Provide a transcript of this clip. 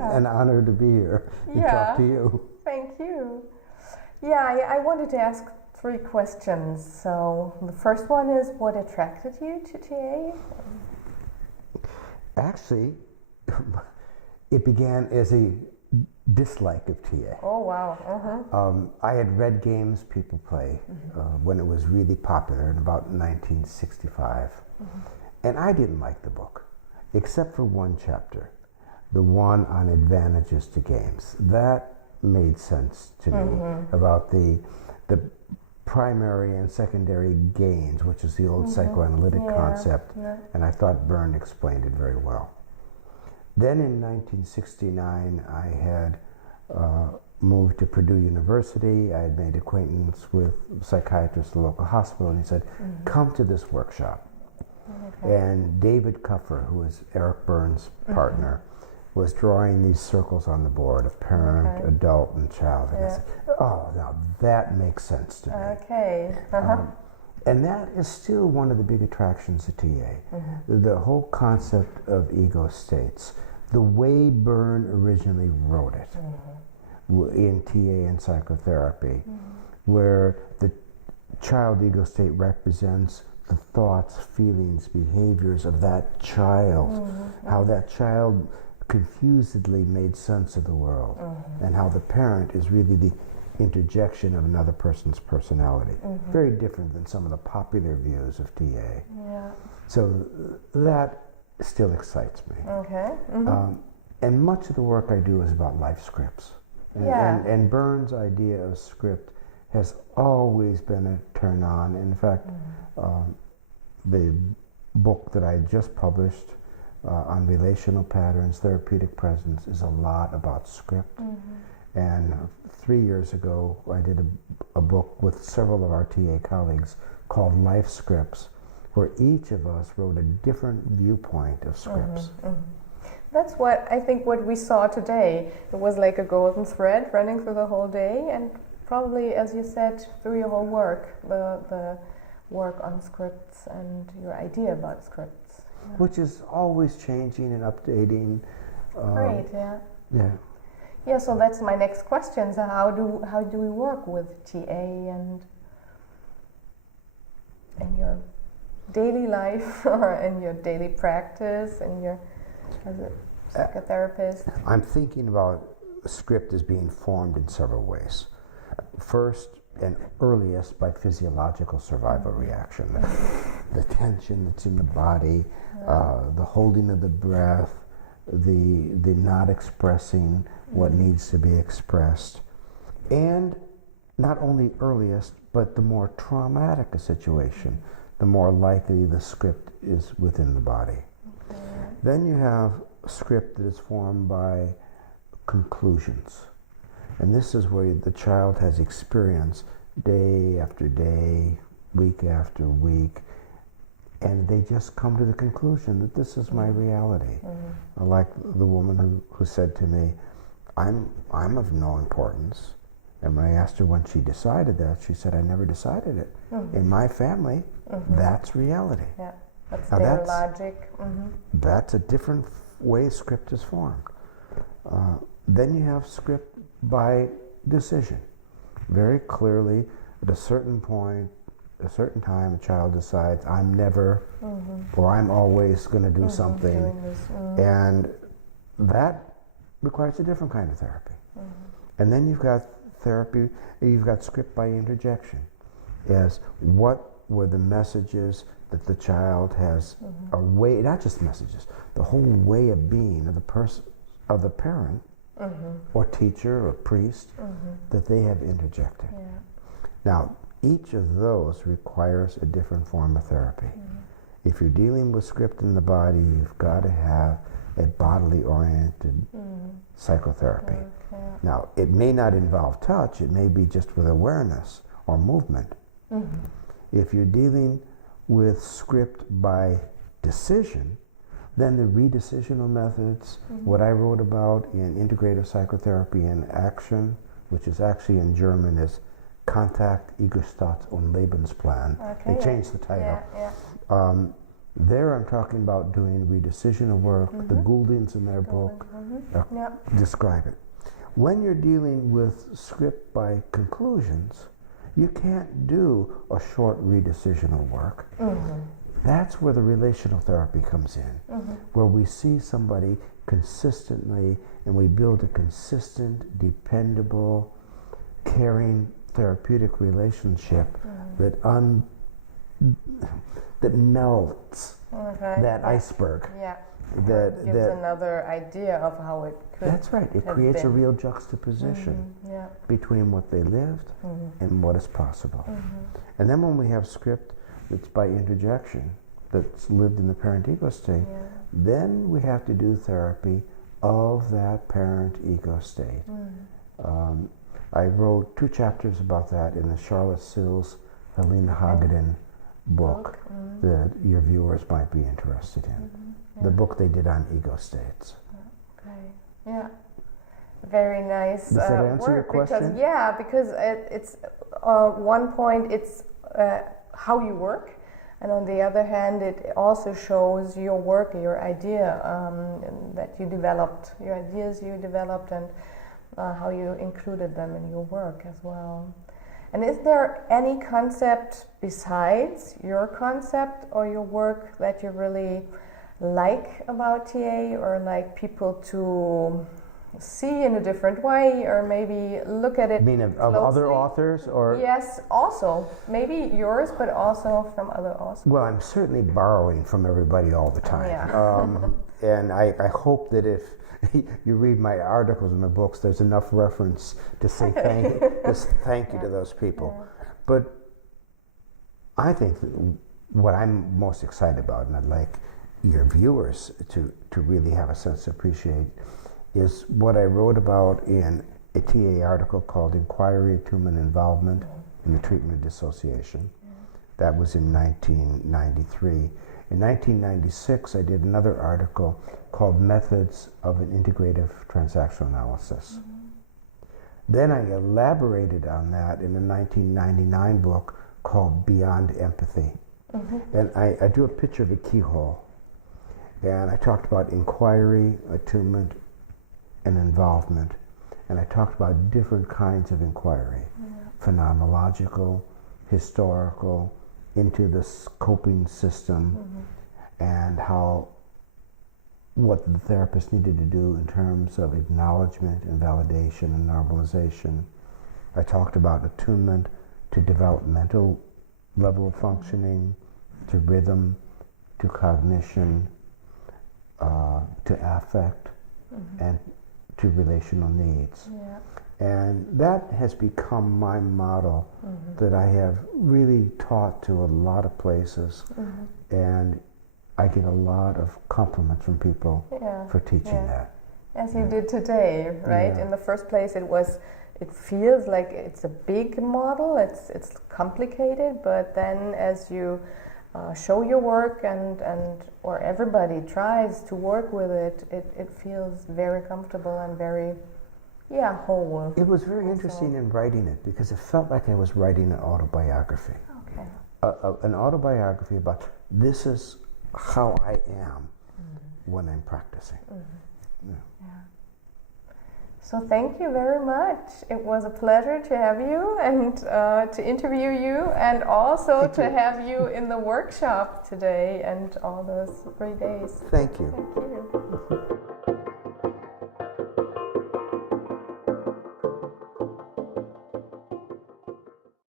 an honor to be here and talk to you. Thank you. Yeah, I wanted to ask 3 questions. So the first one is, what attracted you to TA? Actually, it began as a dislike of TA. Oh, wow. I had read games people play when it was really popular in about 1965. And I didn't like the book, except for one chapter, the one on advantages to games. That made sense to me about the primary and secondary gains, which is the old psychoanalytic concept, and I thought Byrne explained it very well. Then in 1969, I had moved to Purdue University. I had made acquaintance with a psychiatrist at the local hospital, and he said, come to this workshop. And David Cuffer, who was Eric Byrne's partner, was drawing these circles on the board of parent, adult, and child. And I said, oh, now that makes sense to me. And that is still one of the big attractions of TA. The whole concept of ego states, the way Byrne originally wrote it in TA and psychotherapy, where the child ego state represents the thoughts, feelings, behaviors of that child, how that child confusedly made sense of the world, and how the parent is really the interjection of another person's personality. Very different than some of the popular views of TA. So that still excites me. And much of the work I do is about life scripts. And Byrne's idea of script has always been a turn on. In fact, the book that I just published on relational patterns, therapeutic presence, is a lot about script. And 3 years ago, I did a book with several of our TA colleagues called Life Scripts, where each of us wrote a different viewpoint of scripts. That's what I think what we saw today. It was like a golden thread running through the whole day, and probably, as you said, through your whole work, the work on scripts and your idea about scripts. Which is always changing and updating. Great, Yeah, so that's my next question. So how do we work with TA and in your daily life or in your daily practice and your as a psychotherapist? I'm thinking about a script as being formed in several ways. First and earliest by physiological survival reaction. The tension that's in the body, the holding of the breath, the not expressing what needs to be expressed. And not only earliest, but the more traumatic a situation, the more likely the script is within the body. Then you have a script that is formed by conclusions. And this is where the child has experience day after day, week after week, and they just come to the conclusion that this is my reality. Like the woman who said to me, I'm of no importance. And when I asked her when she decided that, she said, I never decided it. In my family, that's reality. That's their logic. That's a different way script is formed. Then you have script by decision. Very clearly, at a certain point, a certain time, a child decides, I'm never, or I'm always going to do something. And that requires a different kind of therapy. And then you've got therapy, you've got script by interjection, as what were the messages that the child has, a way, not just messages, the whole way of being of the person, of the parent, or teacher or priest, that they have interjected. Now, each of those requires a different form of therapy. If you're dealing with script in the body, you've got to have a bodily oriented psychotherapy. Now, it may not involve touch, it may be just with awareness or movement. If you're dealing with script by decision, then the redecisional methods, what I wrote about in integrative psychotherapy in action, which is actually in German is Kontakt, Egerstadt und Lebensplan. They changed the title. There I'm talking about doing redecisional work. The Gouldians in their book describe it. When you're dealing with script by conclusions, you can't do a short redecisional work. That's where the relational therapy comes in, where we see somebody consistently and we build a consistent, dependable, caring, therapeutic relationship that melts that iceberg. That gives another idea of how it could. That's right. It creates a real juxtaposition between what they lived and what is possible. And then when we have script that's by interjection, that's lived in the parent ego state, then we have to do therapy of that parent ego state. I wrote 2 chapters about that in the Charlotte Sills, Helena Hagedorn book that your viewers might be interested in. The book they did on ego states. Very nice. Does that answer your question? Because it's one point it's how you work, and on the other hand, it also shows your work, your idea that you developed, your ideas you developed, and how you included them in your work as well. And is there any concept besides your concept or your work that you really like about TA, or like people to see in a different way, or maybe look at it? You mean of other authors, or? Yes, also maybe yours, but also from other authors. Well, I'm certainly borrowing from everybody all the time, and I hope that if you read my articles and my books, there's enough reference to say thank you to those people. But I think that what I'm most excited about, and I'd like your viewers to really have a sense to appreciate, is what I wrote about in a TA article called Inquiry, Attunement, Involvement in the Treatment of Dissociation. That was in 1993. In 1996, I did another article called Methods of an Integrative Transactional Analysis. Then I elaborated on that in a 1999 book called Beyond Empathy. And I drew a picture of a keyhole. And I talked about inquiry, attunement, and involvement. And I talked about different kinds of inquiry, phenomenological, historical, into the scoping system, and how what the therapist needed to do in terms of acknowledgement and validation and normalization. I talked about attunement to developmental level of functioning, to rhythm, to cognition, to affect, and to relational needs. And that has become my model that I have really taught to a lot of places, and I get a lot of compliments from people for teaching that. As you did today, right? In the first place, it feels like it's a big model, it's complicated, but then as you show your work or everybody tries to work with it, it feels very comfortable and very whole. It was very interesting in writing it because it felt like I was writing an autobiography. An autobiography about this is how I am when I'm practicing. So thank you very much. It was a pleasure to have you and to interview you, and also to have you in the workshop today and all those 3 days. Thank you. Thank you.